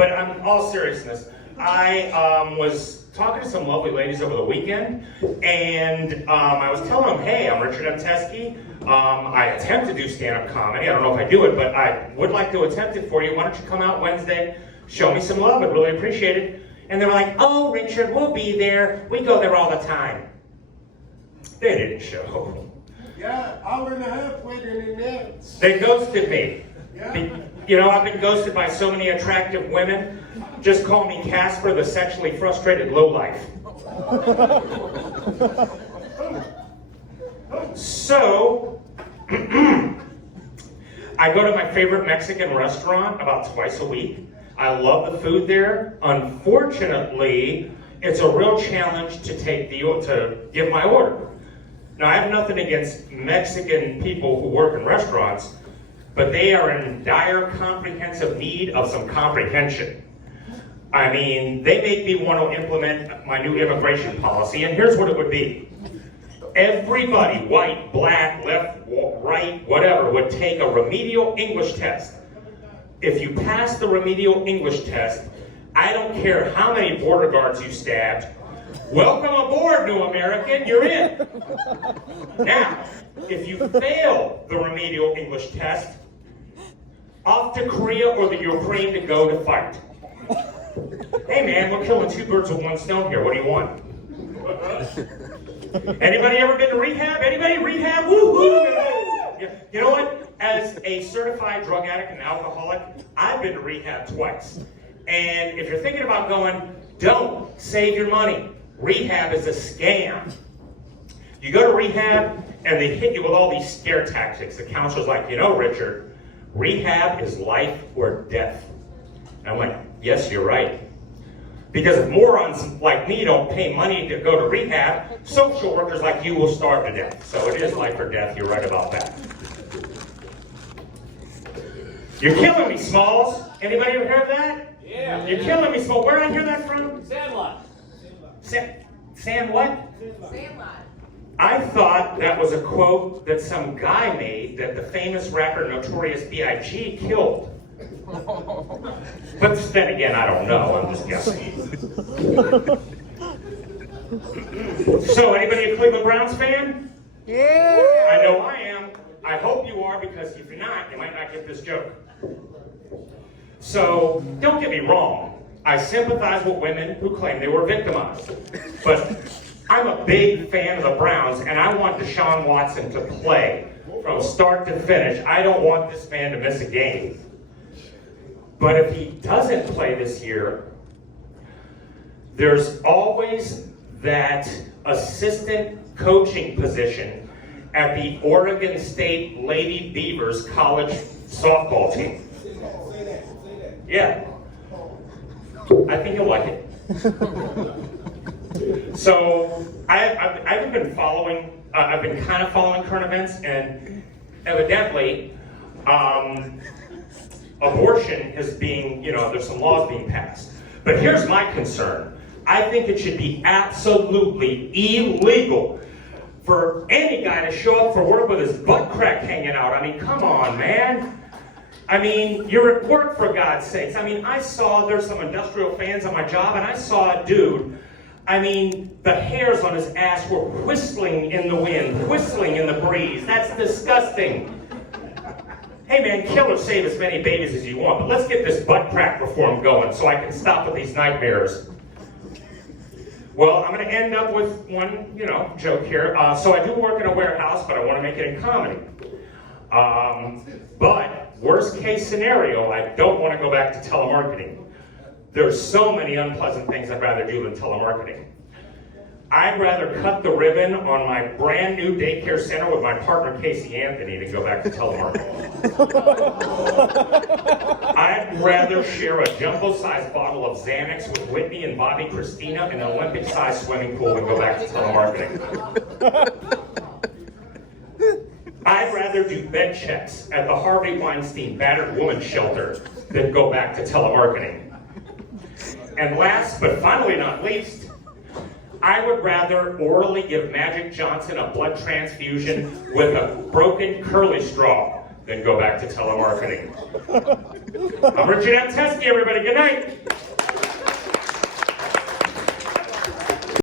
But all seriousness, I was talking to some lovely ladies over the weekend, and I was telling them, hey, I'm Richard M. Teski. I attempt to do stand-up comedy. I don't know if I do it, but I would like to attempt it for you. Why don't you come out Wednesday, show me some love, I'd really appreciate it. And they were like, oh, Richard, we'll be there. We go there all the time. They didn't show. Yeah, hour and a half waiting in there. They ghosted me. Yeah. You know, I've been ghosted by so many attractive women. Just call me Casper, the sexually frustrated lowlife. So, I go to my favorite Mexican restaurant about twice a week. I love the food there. Unfortunately, it's a real challenge to give my order. Now, I have nothing against Mexican people who work in restaurants, but they are in dire comprehensive need of some comprehension. I mean, they make me want to implement my new immigration policy, and here's what it would be. Everybody, white, black, left, right, whatever, would take a remedial English test. If you pass the remedial English test, I don't care how many border guards you stabbed, welcome aboard, new American, you're in. Now, if you fail the remedial English test, off to Korea or the Ukraine to go to fight. Hey man, we're killing two birds with one stone here, what do you want? Anybody ever been to rehab? Anybody? Rehab? Woo-hoo! You know what? As a certified drug addict and alcoholic, I've been to rehab twice. And if you're thinking about going, don't save your money. Rehab is a scam. You go to rehab and they hit you with all these scare tactics. The counselor's like, you know, Richard, rehab is life or death. And I'm like, yes, you're right. Because if morons like me don't pay money to go to rehab, social workers like you will starve to death. So it is life or death, you're right about that. You're killing me, Smalls. Anybody ever heard that? Yeah. You're killing me, Smalls. Where did I hear that from? Sandlot. Sand what? Sandlot. I thought that was a quote that some guy made that the famous rapper Notorious B.I.G. killed. But then again, I don't know, I'm just guessing. So, anybody a Cleveland Browns fan? Yeah. I know I am. I hope you are, because if you're not, you might not get this joke. So, don't get me wrong. I sympathize with women who claim they were victimized. But I'm a big fan of the Browns, and I want Deshaun Watson to play from start to finish. I don't want this man to miss a game. But if he doesn't play this year, there's always that assistant coaching position at the Oregon State Lady Beavers college softball team. Yeah. I think you'll like it. So I've been following, I've been kind of following current events, and evidently, abortion is being, there's some laws being passed. But here's my concern. I think it should be absolutely illegal for any guy to show up for work with his butt crack hanging out. I mean, come on, man. I mean, you're at work, for God's sakes. I mean, there's some industrial fans on my job, and I saw a dude, the hairs on his ass were whistling in the wind, whistling in the breeze. That's disgusting. Hey man, kill or save as many babies as you want, but let's get this butt crack reform going so I can stop with these nightmares. Well, I'm going to end up with one, joke here. So I do work in a warehouse, but I want to make it in comedy. But worst case scenario, I don't want to go back to telemarketing. There's so many unpleasant things I'd rather do than telemarketing. I'd rather cut the ribbon on my brand new daycare center with my partner Casey Anthony than go back to telemarketing. I'd rather share a jumbo-sized bottle of Xanax with Whitney and Bobby Christina in an Olympic-sized swimming pool than go back to telemarketing. I'd rather do bed checks at the Harvey Weinstein Battered Woman Shelter than go back to telemarketing. And last but finally not least, I would rather orally give Magic Johnson a blood transfusion with a broken curly straw then go back to telemarketing. I'm Richard M. Teski, everybody. Good night.